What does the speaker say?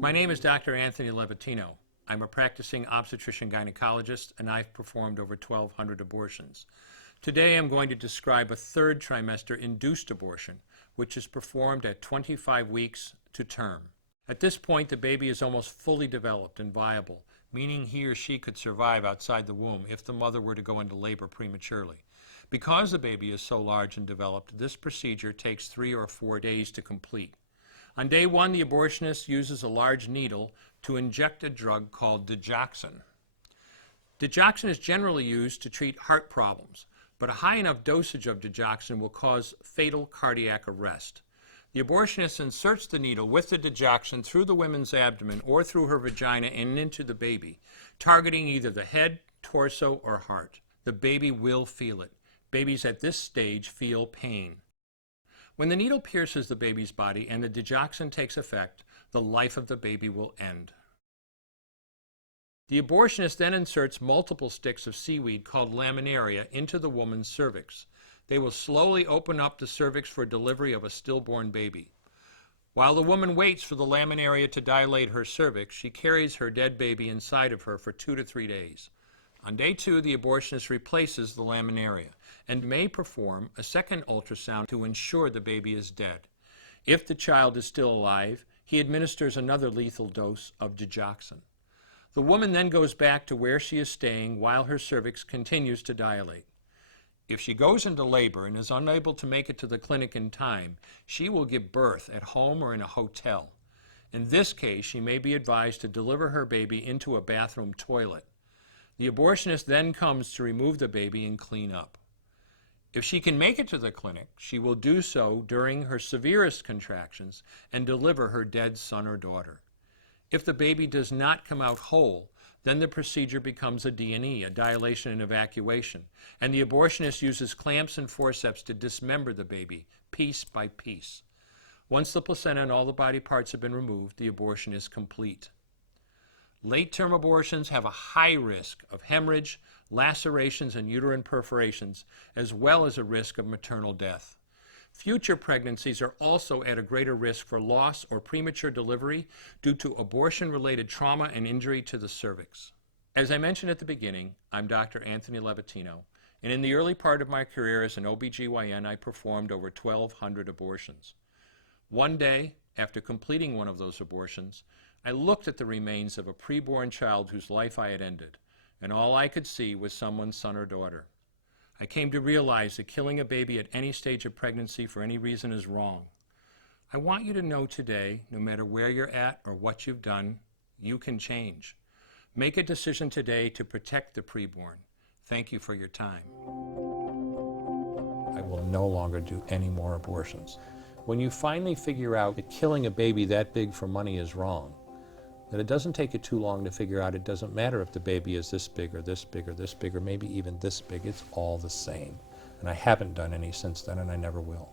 My name is Dr. Anthony Levatino. I'm a practicing obstetrician-gynecologist, and I've performed over 1,200 abortions. Today I'm going to describe a third trimester induced abortion, which is performed at 25 weeks to term. At this point, the baby is almost fully developed and viable, meaning he or she could survive outside the womb if the mother were to go into labor prematurely. Because the baby is so large and developed, this procedure takes 3 or 4 days to complete. On day 1, the abortionist uses a large needle to inject a drug called digoxin. Digoxin is generally used to treat heart problems, but a high enough dosage of digoxin will cause fatal cardiac arrest. The abortionist inserts the needle with the digoxin through the woman's abdomen or through her vagina and into the baby, targeting either the head, torso, or heart. The baby will feel it. Babies at this stage feel pain. When the needle pierces the baby's body and the digoxin takes effect, the life of the baby will end. The abortionist then inserts multiple sticks of seaweed called laminaria into the woman's cervix. They will slowly open up the cervix for delivery of a stillborn baby. While the woman waits for the laminaria to dilate her cervix, she carries her dead baby inside of her for 2 to 3 days. On day 2, the abortionist replaces the laminaria and may perform a second ultrasound to ensure the baby is dead. If the child is still alive, he administers another lethal dose of digoxin. The woman then goes back to where she is staying while her cervix continues to dilate. If she goes into labor and is unable to make it to the clinic in time, she will give birth at home or in a hotel. In this case, she may be advised to deliver her baby into a bathroom toilet. The abortionist then comes to remove the baby and clean up. If she can make it to the clinic, she will do so during her severest contractions and deliver her dead son or daughter. If the baby does not come out whole, then the procedure becomes a D&E, a dilation and evacuation, and the abortionist uses clamps and forceps to dismember the baby, piece by piece. Once the placenta and all the body parts have been removed, the abortion is complete. Late-term abortions have a high risk of hemorrhage, lacerations, and uterine perforations, as well as a risk of maternal death. Future pregnancies are also at a greater risk for loss or premature delivery due to abortion-related trauma and injury to the cervix. As I mentioned at the beginning, I'm Dr. Anthony Levatino, and in the early part of my career as an OBGYN, I performed over 1,200 abortions. One day, after completing one of those abortions, I looked at the remains of a preborn child whose life I had ended, and all I could see was someone's son or daughter. I came to realize that killing a baby at any stage of pregnancy for any reason is wrong. I want you to know today, no matter where you're at or what you've done, you can change. Make a decision today to protect the preborn. Thank you for your time. I will no longer do any more abortions. When you finally figure out that killing a baby that big for money is wrong, that it doesn't take you too long to figure out it doesn't matter if the baby is this big or this big or this big or maybe even this big, it's all the same. And I haven't done any since then, and I never will.